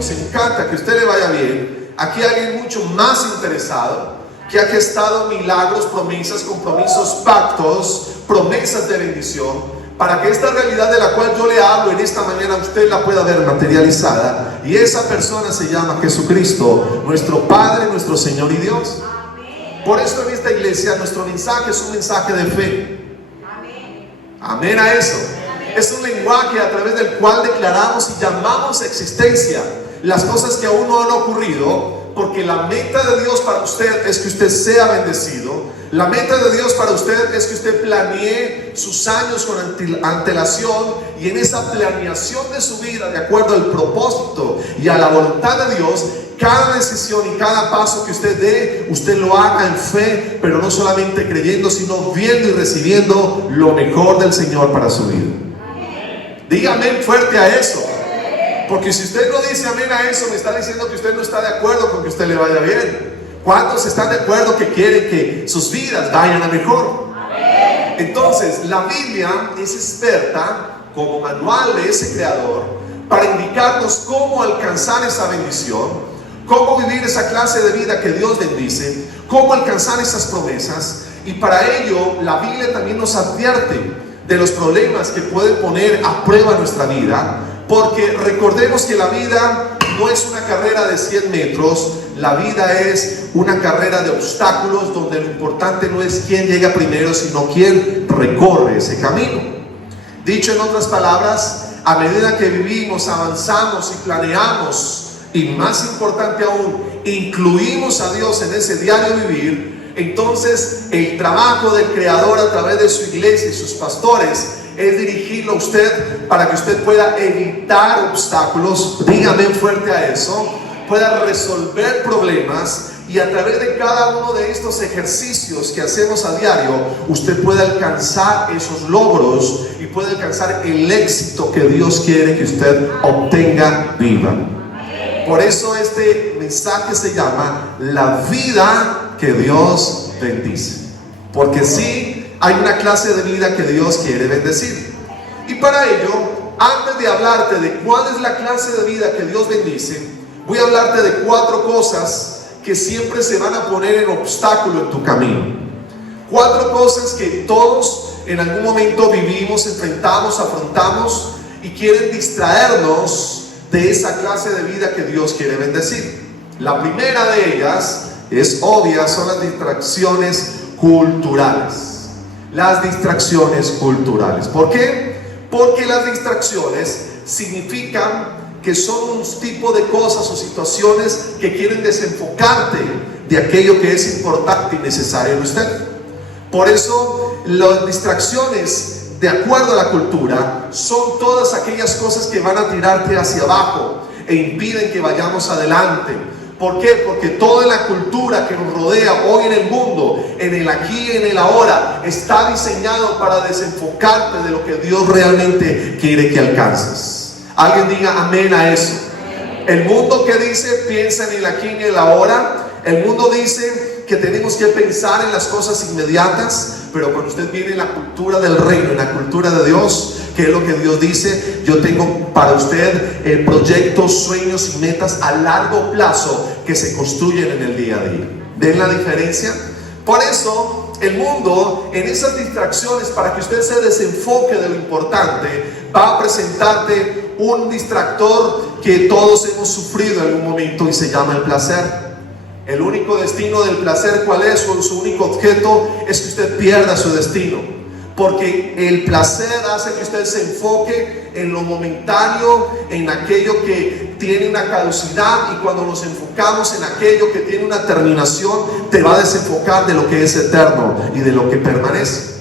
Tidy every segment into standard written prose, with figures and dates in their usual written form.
nos encanta que a usted le vaya bien. Aquí hay alguien mucho más interesado, que ha gestado milagros, promesas, compromisos, pactos, promesas de bendición, para que esta realidad de la cual yo le hablo en esta mañana usted la pueda ver materializada. Y esa persona se llama Jesucristo, nuestro Padre, nuestro Señor y Dios. Por eso en esta iglesia nuestro mensaje es un mensaje de fe. Amén a eso. Es un lenguaje a través del cual declaramos y llamamos a existencia las cosas que aún no han ocurrido, porque la meta de Dios para usted es que usted sea bendecido. La meta de Dios para usted es que usted planee sus años con antelación, y en esa planeación de su vida, de acuerdo al propósito y a la voluntad de Dios, cada decisión y cada paso que usted dé, usted lo haga en fe, pero no solamente creyendo, sino viendo y recibiendo lo mejor del Señor para su vida. Dígame fuerte a eso. Porque si usted no dice amén a eso, me está diciendo que usted no está de acuerdo con que usted le vaya bien. ¿Cuántos están de acuerdo que quieren que sus vidas vayan a mejor? Entonces, la Biblia es experta como manual de ese creador para indicarnos cómo alcanzar esa bendición, cómo vivir esa clase de vida que Dios bendice, cómo alcanzar esas promesas. Y para ello, la Biblia también nos advierte de los problemas que pueden poner a prueba nuestra vida. Porque recordemos que la vida no es una carrera de 100 metros, la vida es una carrera de obstáculos donde lo importante no es quién llega primero, sino quién recorre ese camino. Dicho en otras palabras, a medida que vivimos, avanzamos y planeamos, y más importante aún, incluimos a Dios en ese diario vivir, entonces el trabajo del Creador a través de su iglesia y sus pastores es dirigirlo a usted para que usted pueda evitar obstáculos, dígame fuerte a eso, pueda resolver problemas, y a través de cada uno de estos ejercicios que hacemos a diario, usted puede alcanzar esos logros y puede alcanzar el éxito que Dios quiere que usted obtenga viva. Por eso este mensaje se llama la vida que Dios bendice, porque sí, hay una clase de vida que Dios quiere bendecir. Y para ello, antes de hablarte de cuál es la clase de vida que Dios bendice, voy a hablarte de 4 cosas que siempre se van a poner en obstáculo en tu camino. 4 cosas que todos en algún momento vivimos, enfrentamos, afrontamos, y quieren distraernos de esa clase de vida que Dios quiere bendecir. La primera de ellas es obvia, son las distracciones culturales. Las distracciones culturales. ¿Por qué? Porque las distracciones significan que son un tipo de cosas o situaciones que quieren desenfocarte de aquello que es importante y necesario en usted. Por eso las distracciones, de acuerdo a la cultura, son todas aquellas cosas que van a tirarte hacia abajo e impiden que vayamos adelante. ¿Por qué? Porque toda la cultura que nos rodea hoy en el mundo, en el aquí y en el ahora, está diseñado para desenfocarte de lo que Dios realmente quiere que alcances. Alguien diga amén a eso. El mundo que dice, piensa en el aquí y en el ahora. El mundo dice que tenemos que pensar en las cosas inmediatas, pero cuando usted viene en la cultura del reino, en la cultura de Dios, ¿qué es lo que Dios dice? Yo tengo para usted proyectos, sueños y metas a largo plazo que se construyen en el día a día. ¿Ven la diferencia? Por eso el mundo, en esas distracciones, para que usted se desenfoque de lo importante, va a presentarte un distractor que todos hemos sufrido en algún momento, y se llama el placer. El único destino del placer, ¿cuál es? Su único objeto es que usted pierda su destino. Porque el placer hace que usted se enfoque en lo momentáneo, en aquello que tiene una caducidad, y cuando nos enfocamos en aquello que tiene una terminación, te va a desenfocar de lo que es eterno y de lo que permanece.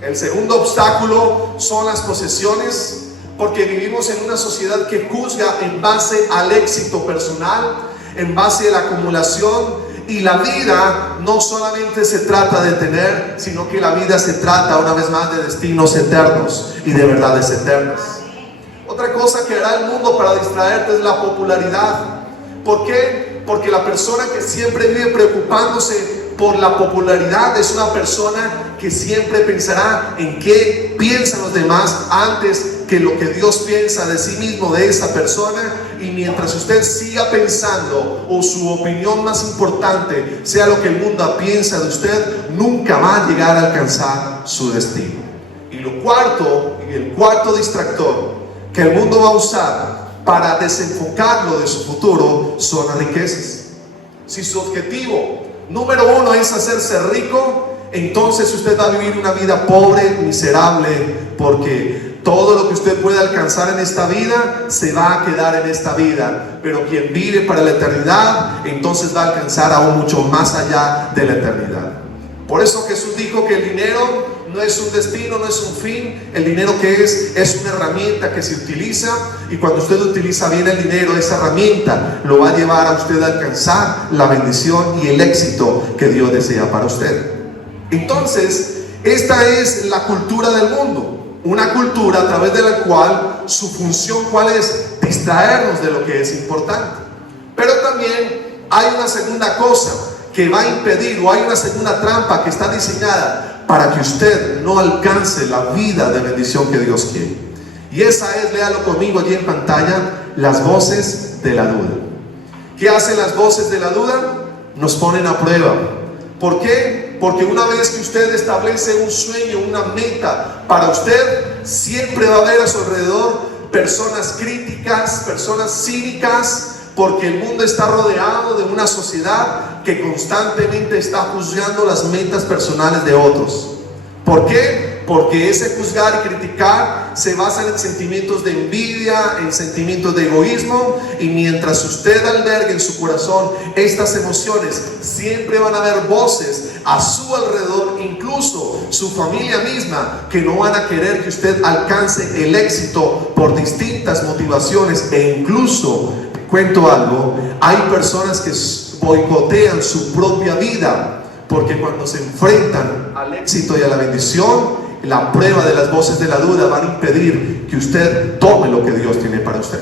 El segundo obstáculo son las posesiones, porque vivimos en una sociedad que juzga en base al éxito personal, en base a la acumulación. Y la vida no solamente se trata de tener, sino que la vida se trata una vez más de destinos eternos y de verdades eternas. Otra cosa que hará el mundo para distraerte es la popularidad. ¿Por qué? Porque la persona que siempre vive preocupándose por la popularidad es una persona que siempre pensará en qué piensan los demás antes que lo que Dios piensa de sí mismo, de esa persona, y mientras usted siga pensando o su opinión más importante sea lo que el mundo piensa de usted, nunca va a llegar a alcanzar su destino. Y el cuarto distractor que el mundo va a usar para desenfocarlo de su futuro son las riquezas. Si su objetivo número uno es hacerse rico, entonces usted va a vivir una vida pobre, miserable, porque todo lo que usted puede alcanzar en esta vida se va a quedar en esta vida. Pero quien vive para la eternidad, entonces va a alcanzar aún mucho más allá de la eternidad. Por eso Jesús dijo que el dinero no es un destino, no es un fin. El dinero que es una herramienta que se utiliza, y cuando usted utiliza bien el dinero, esa herramienta lo va a llevar a usted a alcanzar la bendición y el éxito que Dios desea para usted. Entonces, esta es la cultura del mundo, una cultura a través de la cual su función, ¿cuál es? Distraernos de lo que es importante. Pero también hay una segunda cosa que va a impedir, o hay una segunda trampa que está diseñada para que usted no alcance la vida de bendición que Dios quiere. Y esa es, léalo conmigo allí en pantalla, las voces de la duda. ¿Qué hacen las voces de la duda? Nos ponen a prueba. ¿Por qué? Porque una vez que usted establece un sueño, una meta para usted, siempre va a haber a su alrededor personas críticas, personas cínicas, porque el mundo está rodeado de una sociedad que constantemente está juzgando las metas personales de otros. ¿Por qué? Porque ese juzgar y criticar se basa en sentimientos de envidia, en sentimientos de egoísmo, y mientras usted albergue en su corazón estas emociones, siempre van a haber voces a su alrededor, incluso su familia misma, que no van a querer que usted alcance el éxito por distintas motivaciones. E incluso, cuento algo, hay personas que boicotean su propia vida, porque cuando se enfrentan al éxito y a la bendición, la prueba de las voces de la duda van a impedir que usted tome lo que Dios tiene para usted.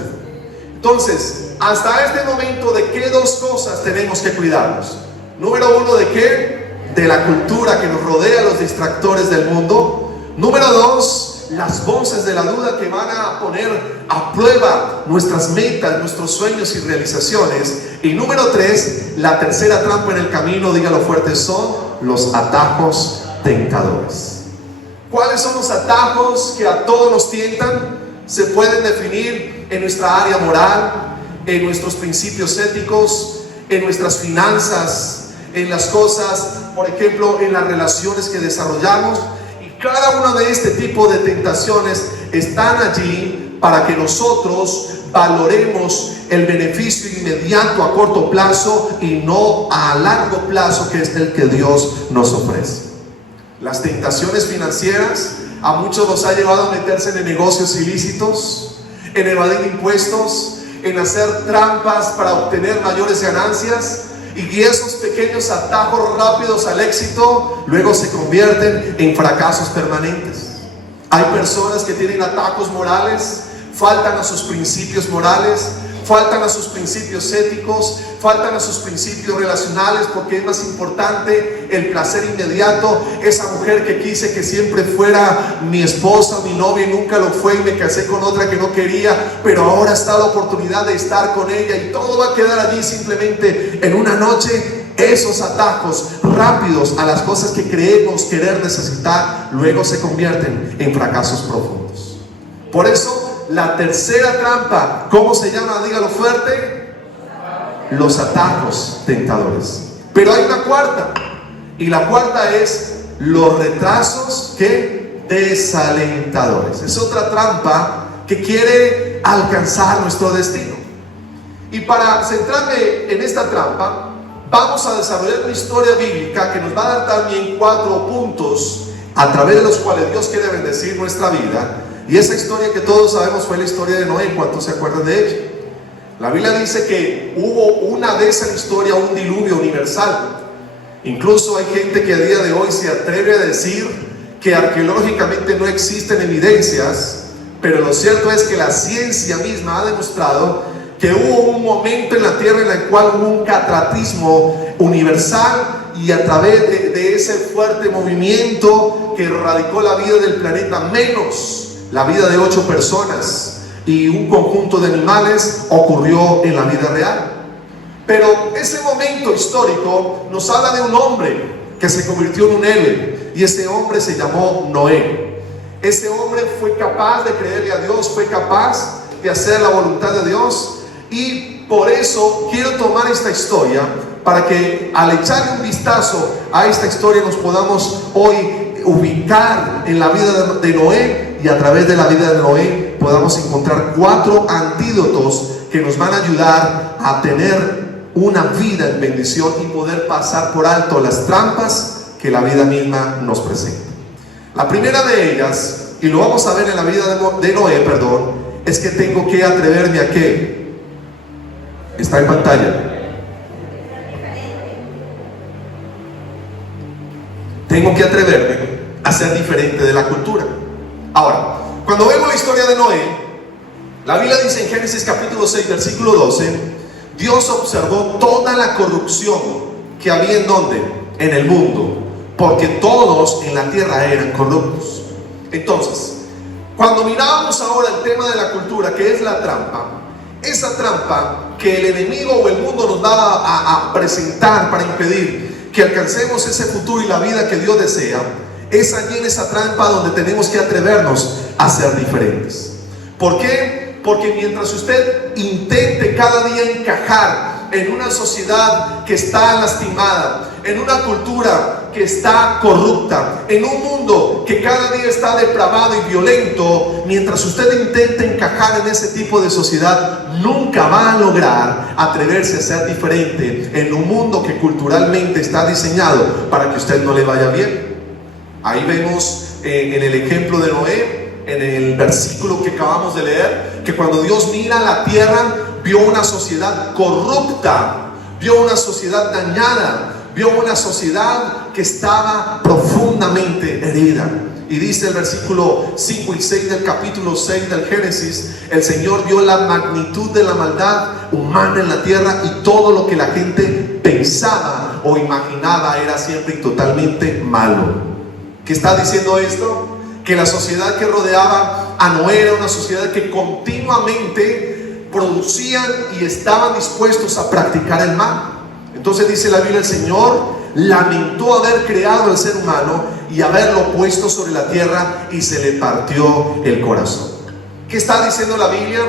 Entonces, hasta este momento, ¿de qué dos cosas tenemos que cuidarnos? Número uno, ¿de qué? De la cultura que nos rodea, los distractores del mundo. Número dos, las voces de la duda que van a poner a prueba nuestras metas, nuestros sueños y realizaciones. Y número tres, la tercera trampa en el camino, dígalo fuerte, son los atajos tentadores. ¿Cuáles son los atajos que a todos nos tientan? Se pueden definir en nuestra área moral, en nuestros principios éticos, en nuestras finanzas, en las cosas, por ejemplo, en las relaciones que desarrollamos. Y cada una de este tipo de tentaciones están allí para que nosotros valoremos el beneficio inmediato a corto plazo y no a largo plazo, que es el que Dios nos ofrece. Las tentaciones financieras a muchos los ha llevado a meterse en negocios ilícitos, en evadir impuestos, en hacer trampas para obtener mayores ganancias, y esos pequeños atajos rápidos al éxito luego se convierten en fracasos permanentes. Hay personas que tienen atajos morales, faltan a sus principios morales, faltan a sus principios éticos, faltan a sus principios relacionales, porque es más importante el placer inmediato. Esa mujer que quise que siempre fuera mi esposa, mi novia, y nunca lo fue, y me casé con otra que no quería, pero ahora está la oportunidad de estar con ella, y todo va a quedar allí simplemente en una noche. Esos atajos rápidos a las cosas que creemos querer necesitar, luego se convierten en fracasos profundos. Por eso, la tercera trampa, ¿cómo se llama? Dígalo fuerte. Los atajos tentadores. Pero hay una cuarta, y la cuarta es los retrasos desalentadores. Es otra trampa que quiere alcanzar nuestro destino. Y para centrarme en esta trampa, vamos a desarrollar una historia bíblica que nos va a dar también 4 puntos a través de los cuales Dios quiere bendecir nuestra vida. Y esa historia que todos sabemos fue la historia de Noé. ¿Cuántos se acuerdan de ella? La Biblia dice que hubo una vez en la historia un diluvio universal. Incluso hay gente que a día de hoy se atreve a decir que arqueológicamente no existen evidencias, pero lo cierto es que la ciencia misma ha demostrado que hubo un momento en la tierra en el cual hubo un cataclismo universal, y a través de ese fuerte movimiento que erradicó la vida del planeta, menos la vida de 8 personas y un conjunto de animales ocurrió en la vida real. Pero ese momento histórico nos habla de un hombre que se convirtió en un héroe, y ese hombre se llamó Noé. Ese hombre fue capaz de creerle a Dios, fue capaz de hacer la voluntad de Dios, y por eso quiero tomar esta historia para que al echarle un vistazo a esta historia nos podamos hoy ubicar en la vida de Noé, y a través de la vida de Noé podamos encontrar 4 antídotos que nos van a ayudar a tener una vida en bendición y poder pasar por alto las trampas que la vida misma nos presenta. La primera de ellas, y lo vamos a ver en la vida de Noé, es que tengo que atreverme a ¿qué? Está en pantalla. Tengo que atreverme a ser diferente de la cultura. Ahora, cuando vemos la historia de Noé, la Biblia dice en Génesis capítulo 6, versículo 12, Dios observó toda la corrupción que había en ¿dónde? En el mundo, porque todos en la tierra eran corruptos. Entonces, cuando mirábamos ahora el tema de la cultura, que es la trampa, esa trampa que el enemigo o el mundo nos va a presentar para impedir que alcancemos ese futuro y la vida que Dios desea, es allí en esa trampa donde tenemos que atrevernos a ser diferentes. ¿Por qué? Porque mientras usted intente cada día encajar en una sociedad que está lastimada, en una cultura que está corrupta, en un mundo que cada día está depravado y violento, mientras usted intente encajar en ese tipo de sociedad, nunca va a lograr atreverse a ser diferente en un mundo que culturalmente está diseñado para que usted no le vaya bien. Ahí vemos en el ejemplo de Noé, en el versículo que acabamos de leer, que cuando Dios mira la tierra, vio una sociedad corrupta, vio una sociedad dañada, vio una sociedad que estaba profundamente herida. Y dice el versículo 5 y 6 del capítulo 6 del Génesis: el Señor vio la magnitud de la maldad humana en la tierra, y todo lo que la gente pensaba o imaginaba era siempre y totalmente malo. ¿Qué está diciendo esto? Que la sociedad que rodeaba a Noé era una sociedad que continuamente producían y estaban dispuestos a practicar el mal. Entonces dice la Biblia: el Señor lamentó haber creado al ser humano y haberlo puesto sobre la tierra, y se le partió el corazón. ¿Qué está diciendo la Biblia?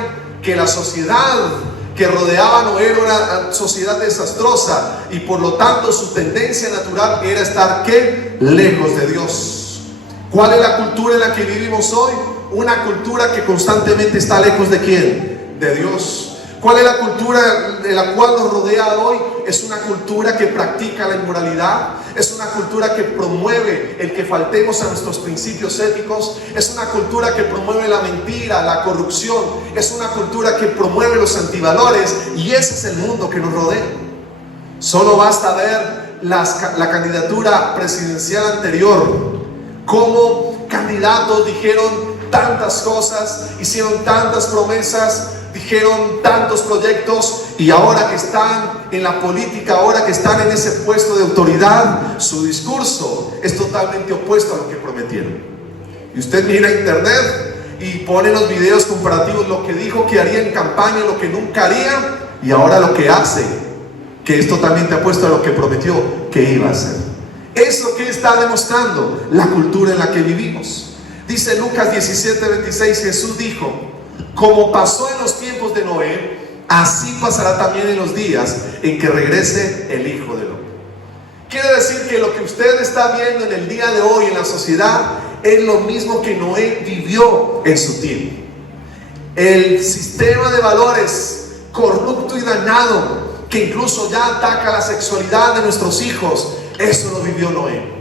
Que la sociedad que rodeaba a Noé era una sociedad desastrosa, y por lo tanto su tendencia natural era estar ¿qué? Lejos de Dios. ¿Cuál es la cultura en la que vivimos hoy? Una cultura que constantemente está lejos ¿de quién? De Dios. ¿Cuál es la cultura de la cual nos rodea hoy? Es una cultura que practica la inmoralidad, es una cultura que promueve el que faltemos a nuestros principios éticos, es una cultura que promueve la mentira, la corrupción, es una cultura que promueve los antivalores, y ese es el mundo que nos rodea. Solo basta ver la candidatura presidencial anterior, cómo candidatos dijeron tantas cosas, hicieron tantas promesas, dijeron tantos proyectos, y ahora que están en la política, ahora que están en ese puesto de autoridad, su discurso es totalmente opuesto a lo que prometieron. Y usted mira internet y pone los videos comparativos, lo que dijo que haría en campaña, lo que nunca haría, y ahora lo que hace, que es totalmente opuesto a lo que prometió que iba a hacer. Es lo que está demostrando la cultura en la que vivimos. Dice Lucas 17:26, Jesús dijo: como pasó en los tiempos de Noé, así pasará también en los días en que regrese el Hijo del Hombre. Quiere decir que lo que usted está viendo en el día de hoy en la sociedad es lo mismo que Noé vivió en su tiempo. El sistema de valores corrupto y dañado, que incluso ya ataca la sexualidad de nuestros hijos, eso lo vivió Noé.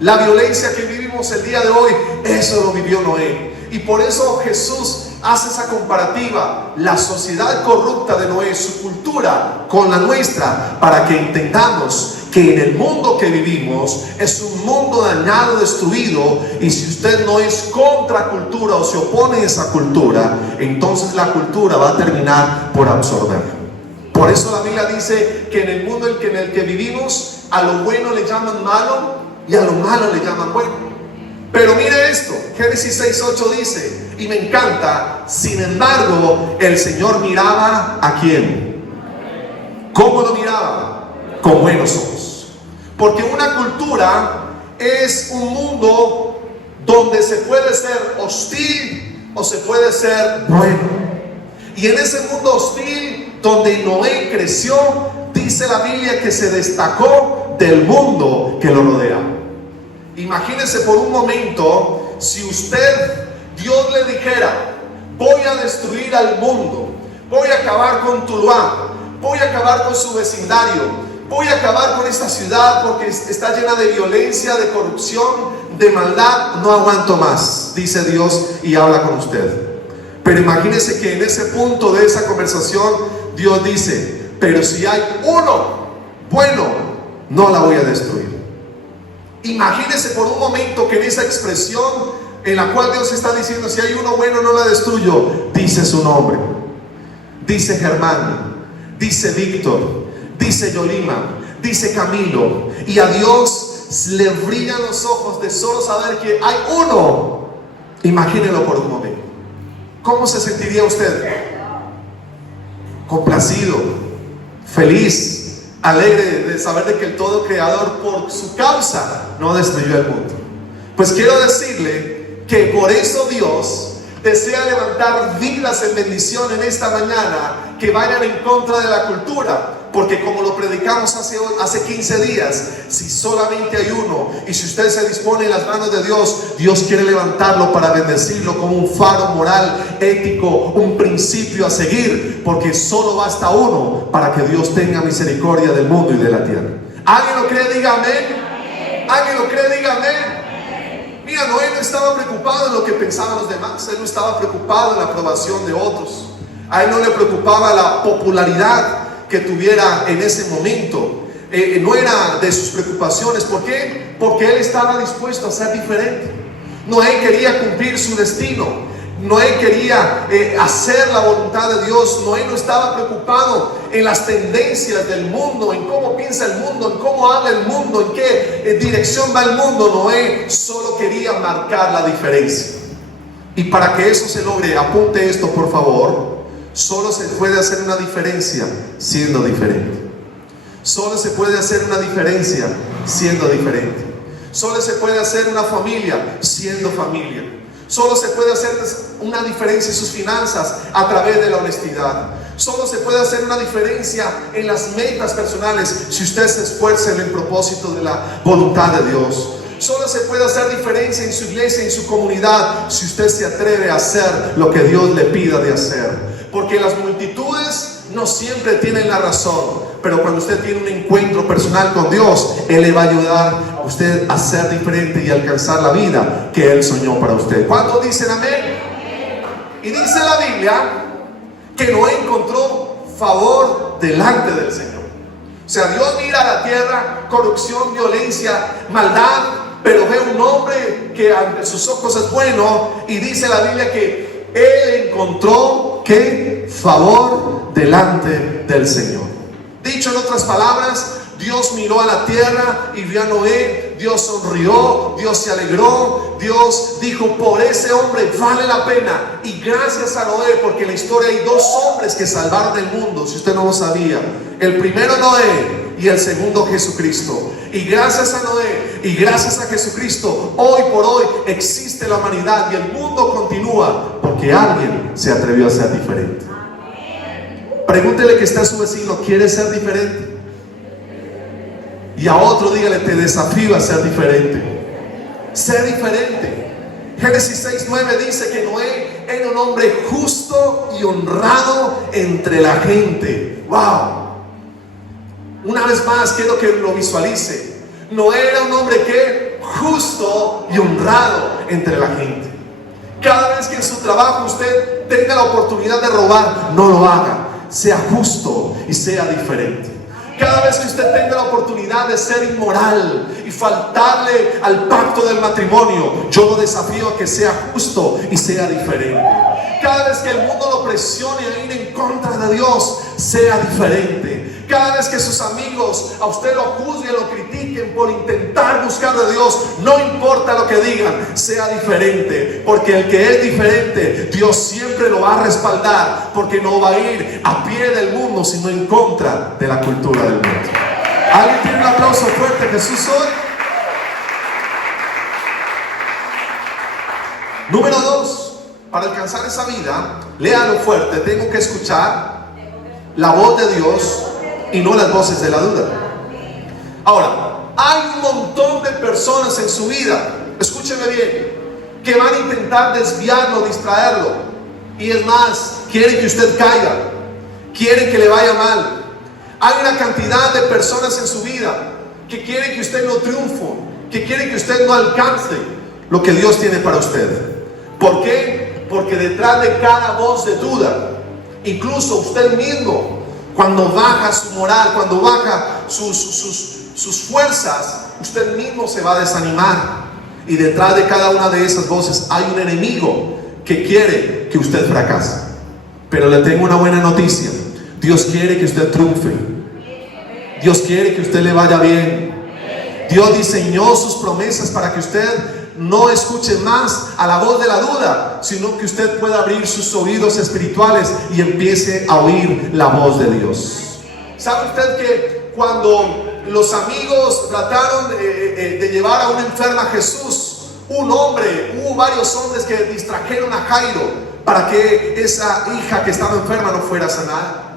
La violencia que vivimos el día de hoy, eso lo vivió Noé. Y por eso Jesús hace esa comparativa, la sociedad corrupta de Noé, su cultura con la nuestra, para que entendamos que en el mundo que vivimos es un mundo dañado, destruido, y si usted no es contra cultura o se opone a esa cultura, entonces la cultura va a terminar por absorberlo. Por eso la Biblia dice que en el mundo en el que vivimos, a lo bueno le llaman malo y a lo malo le llaman bueno. Pero mire esto, Génesis 6:8 dice: y me encanta. Sin embargo, el Señor miraba ¿a quién? ¿Cómo lo miraba? Con buenos ojos. Porque una cultura es un mundo donde se puede ser hostil o se puede ser bueno. Y en ese mundo hostil donde Noé creció, dice la Biblia que se destacó del mundo que lo rodea. Imagínese por un momento, si Dios le dijera: voy a destruir al mundo, voy a acabar con Tuluá, voy a acabar con su vecindario, voy a acabar con esta ciudad porque está llena de violencia, de corrupción, de maldad, no aguanto más, dice Dios y habla con usted. Pero imagínese que en ese punto de esa conversación Dios dice: pero si hay uno bueno, no la voy a destruir. Imagínese por un momento que en esa expresión en la cual Dios está diciendo: si hay uno bueno, no la destruyo, dice su nombre, dice Germán, dice Víctor, dice Yolima, dice Camilo, y a Dios le brillan los ojos de solo saber que hay uno. Imagínelo por un momento. ¿Cómo se sentiría usted? Complacido, feliz, alegre de saber de que el todo creador por su causa no destruyó el mundo. Pues quiero decirle que por eso Dios desea levantar vidas en bendición en esta mañana que vayan en contra de la cultura. Porque como lo predicamos hace 15 días, si solamente hay uno, y si usted se dispone en las manos de Dios, Dios quiere levantarlo para bendecirlo como un faro moral, ético, un principio a seguir, porque solo basta uno para que Dios tenga misericordia del mundo y de la tierra. ¿Alguien lo cree? Diga amén. ¿Alguien lo cree? Diga amén. Mira, Noé no estaba preocupado en lo que pensaban los demás, él no estaba preocupado en la aprobación de otros, a él no le preocupaba la popularidad que tuviera en ese momento, no era de sus preocupaciones. ¿Por qué? Porque él estaba dispuesto a ser diferente. Noé quería cumplir su destino, Noé quería hacer la voluntad de Dios. Noé no estaba preocupado en las tendencias del mundo, en cómo piensa el mundo, en cómo habla el mundo, en qué dirección va el mundo. Noé solo quería marcar la diferencia. Y para que eso se logre, apunte esto por favor: solo se puede hacer una diferencia siendo diferente. Solo se puede hacer una diferencia siendo diferente. Solo se puede hacer una familia siendo familia. Solo se puede hacer una diferencia en sus finanzas a través de la honestidad. Solo se puede hacer una diferencia en las metas personales si usted se esfuerza en el propósito de la voluntad de Dios. Solo se puede hacer diferencia en su iglesia, en su comunidad, si usted se atreve a hacer lo que Dios le pida de hacer. Porque las multitudes no siempre tienen la razón, pero cuando usted tiene un encuentro personal con Dios, Él le va a ayudar a usted a ser diferente y alcanzar la vida que Él soñó para usted. ¿Cuántos dicen amén? Y dice la Biblia que Noé encontró favor delante del Señor. O sea, Dios mira a la tierra, corrupción, violencia, maldad, pero ve un hombre que ante sus ojos es bueno, y dice la Biblia que él encontró ¿qué? Favor delante del Señor. Dicho en otras palabras, Dios miró a la tierra y vio a Noé. Dios sonrió, Dios se alegró, Dios dijo: por ese hombre vale la pena. Y gracias a Noé, porque en la historia hay dos hombres que salvaron el mundo, si usted no lo sabía. El primero Noé y el segundo Jesucristo. Y gracias a Noé y gracias a Jesucristo, hoy por hoy existe la humanidad y el mundo continúa porque alguien se atrevió a ser diferente. Pregúntele que está a su vecino: ¿quiere ser diferente? Y a otro dígale: te desafío a ser diferente. Sé diferente. Génesis 6:9 dice que Noé era un hombre justo y honrado entre la gente. ¡Wow! Una vez más quiero que lo visualice. Noé era un hombre que justo y honrado entre la gente. Cada vez que en su trabajo usted tenga la oportunidad de robar, no lo haga. Sea justo y sea diferente. Cada vez que usted tenga la oportunidad de ser inmoral y faltarle al pacto del matrimonio, yo lo desafío a que sea justo y sea diferente. Cada vez que el mundo lo presione a ir en contra de Dios, sea diferente. Cada vez que sus amigos a usted lo juzguen, lo critiquen por intentar buscar de Dios, no importa lo que digan, sea diferente, porque el que es diferente, Dios siempre lo va a respaldar, porque no va a ir a pie del mundo, sino en contra de la cultura del mundo. ¿Alguien tiene un aplauso fuerte a Jesús hoy? Número 2, para alcanzar esa vida, léalo fuerte, tengo que escuchar la voz de Dios y no las voces de la duda. Ahora, hay un montón de personas en su vida, escúcheme bien, que van a intentar desviarlo, distraerlo, y es más, quieren que usted caiga, quieren que le vaya mal. Hay una cantidad de personas en su vida que quieren que usted no triunfe, que quieren que usted no alcance lo que Dios tiene para usted. ¿Por qué? Porque detrás de cada voz de duda, incluso usted mismo, cuando baja su moral, cuando baja sus fuerzas, usted mismo se va a desanimar. Y detrás de cada una de esas voces hay un enemigo que quiere que usted fracase. Pero le tengo una buena noticia: Dios quiere que usted triunfe. Dios quiere que usted le vaya bien. Dios diseñó sus promesas para que usted no escuche más a la voz de la duda, sino que usted pueda abrir sus oídos espirituales y empiece a oír la voz de Dios. ¿Sabe usted que cuando los amigos trataron de llevar a una enferma a Jesús, hubo varios hombres que distrajeron a Jairo para que esa hija que estaba enferma no fuera sanada?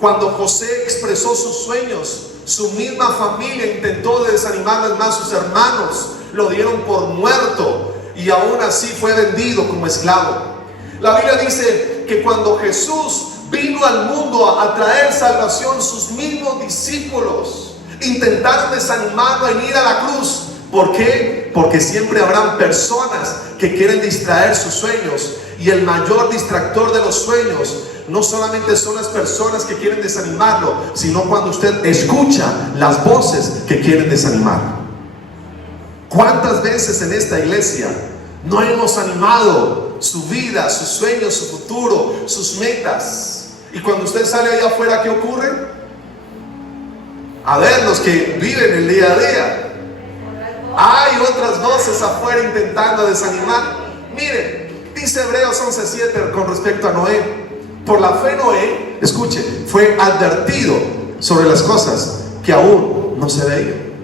Cuando José expresó sus sueños, su misma familia intentó desanimar más a sus hermanos, lo dieron por muerto y aún así fue vendido como esclavo. La Biblia dice que cuando Jesús vino al mundo a traer salvación, sus mismos discípulos intentaron desanimarlo en ir a la cruz. ¿Por qué? Porque siempre habrán personas que quieren distraer sus sueños, y el mayor distractor de los sueños no solamente son las personas que quieren desanimarlo, sino cuando usted escucha las voces que quieren desanimarlo. ¿Cuántas veces en esta iglesia no hemos animado su vida, sus sueños, su futuro, sus metas? Y cuando usted sale allá afuera, ¿qué ocurre? A ver, los que viven el día a día, hay otras voces afuera intentando desanimar. Miren, dice Hebreos 11:7 con respecto a Noé: por la fe Noé, escuche, fue advertido sobre las cosas que aún no se veían.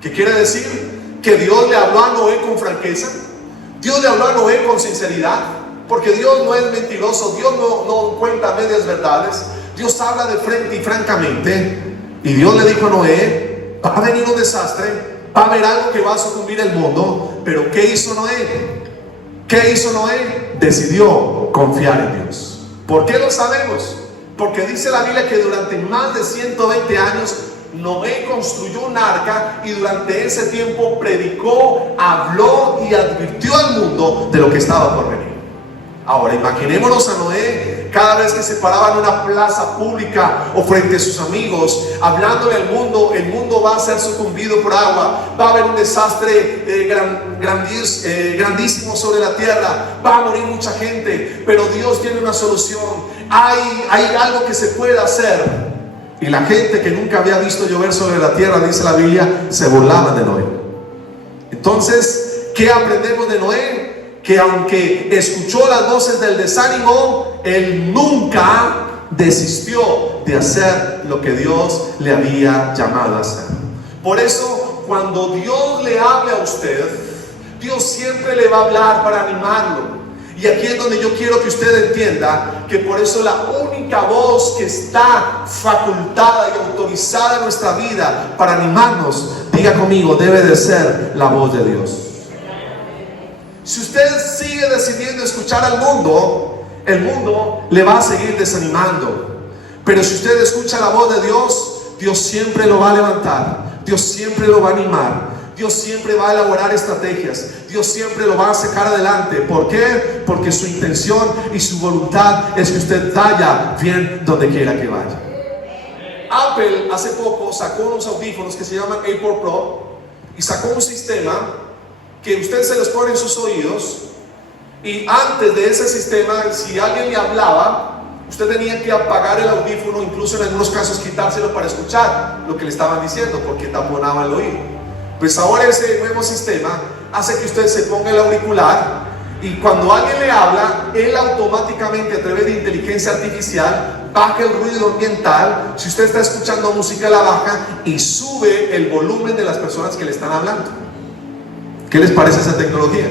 ¿Qué quiere decir? Que Dios le habló a Noé con franqueza, Dios le habló a Noé con sinceridad, porque Dios no es mentiroso, Dios no cuenta medias verdades, Dios habla de frente y francamente. Y Dios le dijo a Noé: va a venir un desastre, va a haber algo que va a sucumbir el mundo. Pero ¿qué hizo Noé? ¿Qué hizo Noé? Decidió confiar en Dios. ¿Por qué lo sabemos? Porque dice la Biblia que durante más de 120 años Noé construyó un arca, y durante ese tiempo predicó, habló y advirtió al mundo de lo que estaba por venir. Ahora imaginémonos a Noé cada vez que se paraba en una plaza pública o frente a sus amigos, hablándole al mundo: el mundo va a ser sucumbido por agua, va a haber un desastre grandísimo sobre la tierra, va a morir mucha gente, pero Dios tiene una solución, hay algo que se puede hacer. Y la gente que nunca había visto llover sobre la tierra, dice la Biblia, se burlaban de Noé. Entonces, ¿qué aprendemos de Noé? Que aunque escuchó las voces del desánimo, él nunca desistió de hacer lo que Dios le había llamado a hacer. Por eso, cuando Dios le hable a usted, Dios siempre le va a hablar para animarlo. Y aquí es donde yo quiero que usted entienda que por eso la única voz que está facultada y autorizada en nuestra vida para animarnos, diga conmigo, debe de ser la voz de Dios. Si usted sigue decidiendo escuchar al mundo, el mundo le va a seguir desanimando. Pero si usted escucha la voz de Dios, Dios siempre lo va a levantar, Dios siempre lo va a animar, Dios siempre va a elaborar estrategias, Dios siempre lo va a sacar adelante. ¿Por qué? Porque su intención y su voluntad es que usted vaya bien donde quiera que vaya. Apple hace poco sacó unos audífonos que se llaman AirPods Pro, y sacó un sistema que usted se los pone en sus oídos, y antes de ese sistema, si alguien le hablaba, Usted tenía que apagar el audífono, incluso en algunos casos quitárselo para escuchar lo que le estaban diciendo, porque taponaba el oído. Pues ahora ese nuevo sistema hace que usted se ponga el auricular y cuando alguien le habla, él automáticamente a través de inteligencia artificial baja el ruido ambiental. Si usted está escuchando música, la baja y sube el volumen de las personas que le están hablando. ¿Qué les parece esa tecnología?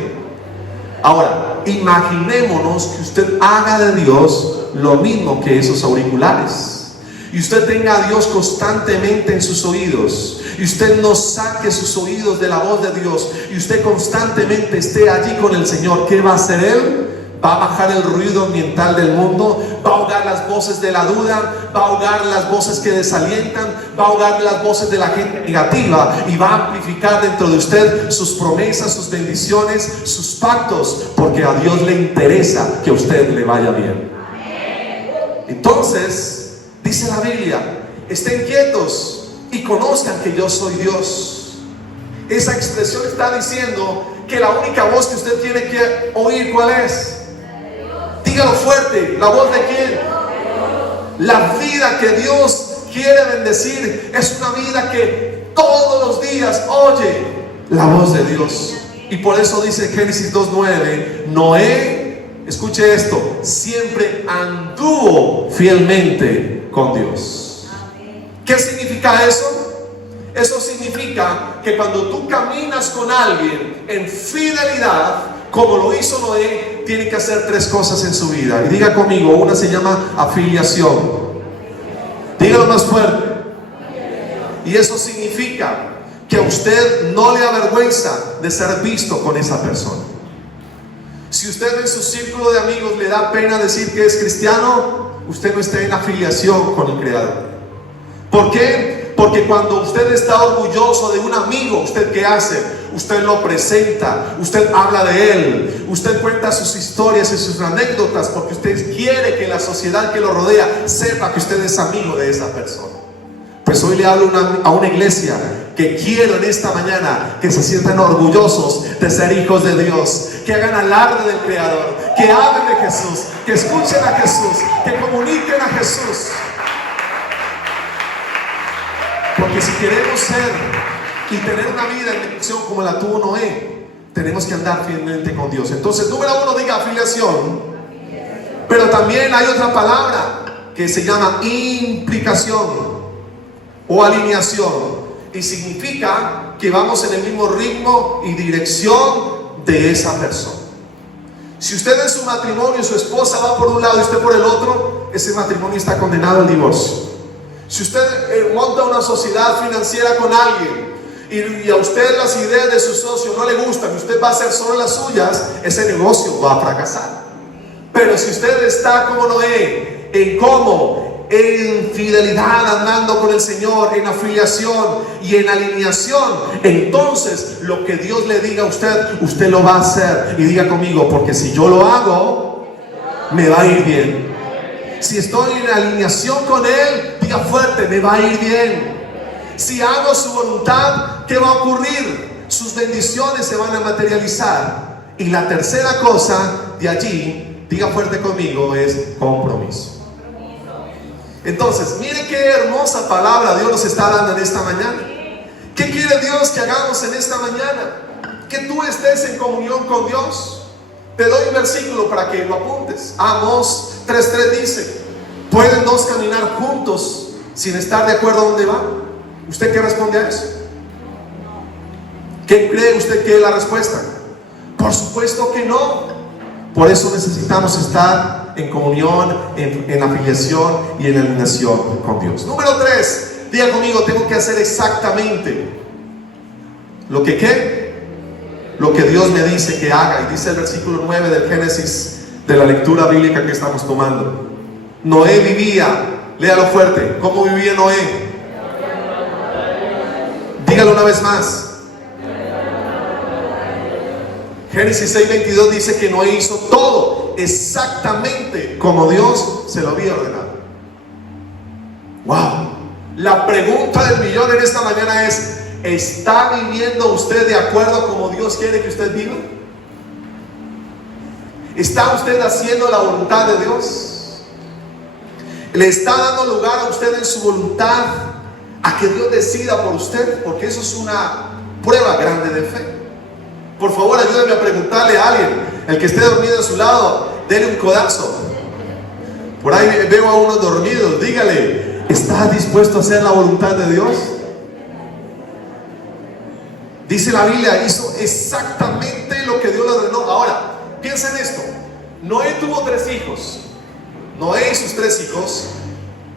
Ahora, imaginémonos que usted haga de Dios lo mismo que esos auriculares, y usted tenga a Dios constantemente en sus oídos, y usted no saque sus oídos de la voz de Dios, y usted constantemente esté allí con el Señor. ¿Qué va a hacer Él? Va a bajar el ruido ambiental del mundo, va a ahogar las voces de la duda, va a ahogar las voces que desalientan, va a ahogar las voces de la gente negativa, y va a amplificar dentro de usted sus promesas, sus bendiciones, sus pactos, porque a Dios le interesa que a usted le vaya bien. Entonces, dice la Biblia, estén quietos y conozcan que yo soy Dios. Esa expresión está diciendo que la única voz que usted tiene que oír, ¿cuál es? Dígalo fuerte, ¿la voz de quién? La vida que Dios quiere bendecir es una vida que todos los días oye la voz de Dios. Y por eso dice Génesis 2:9, Noé, escuche esto, siempre anduvo fielmente con Dios. ¿Qué significa eso? Eso significa que cuando tú caminas con alguien en fidelidad, como lo hizo Noé, tiene que hacer tres cosas en su vida. Y diga conmigo, una se llama afiliación. Dígalo más fuerte. Y eso significa que a usted no le avergüenza de ser visto con esa persona. Si usted en su círculo de amigos le da pena decir que es cristiano, usted no está en afiliación con el Creador. ¿Por qué? Porque cuando usted está orgulloso de un amigo, ¿usted qué hace? Usted lo presenta, usted habla de él, usted cuenta sus historias y sus anécdotas, porque usted quiere que la sociedad que lo rodea sepa que usted es amigo de esa persona. Pues hoy le hablo a una iglesia que quiero en esta mañana que se sientan orgullosos de ser hijos de Dios, que hagan alarde del Creador, que hablen de Jesús, que escuchen a Jesús, que comuniquen a Jesús. Porque si queremos ser y tener una vida en bendición como la tuvo Noé, tenemos que andar fielmente con Dios. Entonces, número uno, diga afiliación. Pero también hay otra palabra que se llama implicación o alineación, y significa que vamos en el mismo ritmo y dirección de esa persona. Si usted en su matrimonio, su esposa va por un lado y usted por el otro, ese matrimonio está condenado al divorcio. Si usted monta una sociedad financiera con alguien y a usted las ideas de su socio no le gustan y usted va a hacer solo las suyas, ese negocio va a fracasar. Pero si usted está como Noé, en fidelidad, andando con el Señor, en afiliación y en alineación, entonces lo que Dios le diga a usted, usted lo va a hacer. Y diga conmigo, porque si yo lo hago, me va a ir bien. Si estoy en alineación con Él, diga fuerte, me va a ir bien. Si hago su voluntad, ¿qué va a ocurrir? Sus bendiciones se van a materializar. Y la tercera cosa de allí, diga fuerte conmigo, es compromiso. Entonces, mire qué hermosa palabra Dios nos está dando en esta mañana. ¿Qué quiere Dios que hagamos en esta mañana? Que tú estés en comunión con Dios. Te doy un versículo para que lo apuntes. Amós 3:3 dice: ¿pueden dos caminar juntos sin estar de acuerdo a dónde van? ¿Usted qué responde a eso? ¿Qué cree usted que es la respuesta? Por supuesto que no. Por eso necesitamos estar en comunión, en afiliación y en alineación con Dios. Número 3, diga conmigo, tengo que hacer exactamente lo que ¿qué? Lo que Dios me dice que haga. Y dice el versículo 9 del Génesis, de la lectura bíblica que estamos tomando. Noé vivía, léalo fuerte, ¿cómo vivía Noé? Dígalo una vez más. Génesis 6:22 dice que Noé hizo todo exactamente como Dios se lo había ordenado. Wow. La pregunta del millón en esta mañana es: ¿está viviendo usted de acuerdo como Dios quiere que usted viva? ¿Está usted haciendo la voluntad de Dios? ¿Le está dando lugar a usted en su voluntad a que Dios decida por usted? Porque eso es una prueba grande de fe. Por favor, ayúdeme a preguntarle a alguien, el que esté dormido a su lado, dele un codazo. Por ahí veo a unos dormidos, dígale, ¿estás dispuesto a hacer la voluntad de Dios? Dice la Biblia, hizo exactamente lo que Dios le ordenó. Ahora, piensa en esto. Noé tuvo 3 hijos. Noé y sus 3 hijos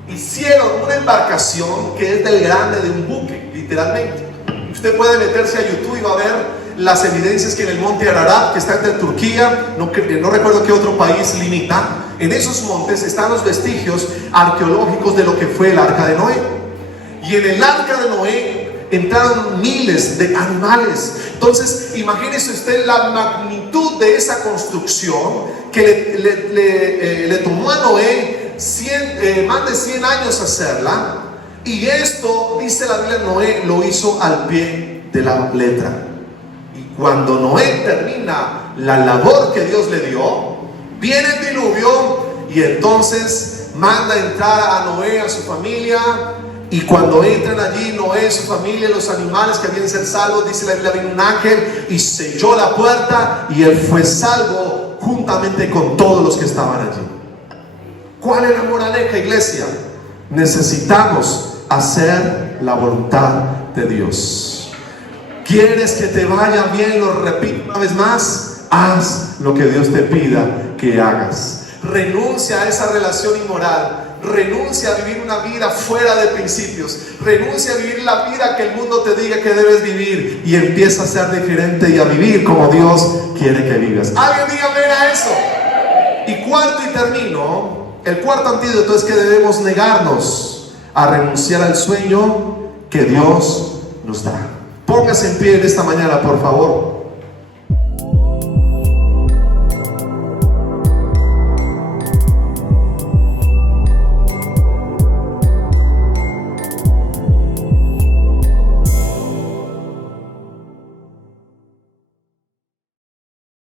hicieron una embarcación que es del grande de un buque, literalmente. Usted puede meterse a YouTube y va a ver las evidencias que en el monte Ararat, que está entre Turquía, no recuerdo qué otro país limita, en esos montes están los vestigios arqueológicos de lo que fue el arca de Noé. Y en el arca de Noé entraron miles de animales. Entonces, imagínese usted la magnitud de esa construcción que le tomó a Noé más de 100 años hacerla. Y esto, dice la Biblia, Noé lo hizo al pie de la letra. Y cuando Noé termina la labor que Dios le dio, viene el diluvio y entonces manda entrar a Noé, a su familia. Y cuando entran allí Noé, su familia, los animales que habían ser salvos, dice la Biblia, vino un ángel y selló la puerta y él fue salvo juntamente con todos los que estaban allí. ¿Cuál es la moraleja, iglesia? Necesitamos hacer la voluntad de Dios. ¿Quieres que te vaya bien? Lo repito una vez más. Haz lo que Dios te pida que hagas. Renuncia a esa relación inmoral. Renuncia a vivir una vida fuera de principios. Renuncia a vivir la vida que el mundo te diga que debes vivir. Y empieza a ser diferente y a vivir como Dios quiere que vivas. Alguien diga amén a eso. Y cuarto y termino. El cuarto antídoto es que debemos negarnos a renunciar al sueño que Dios nos da. Póngase en pie en esta mañana, por favor.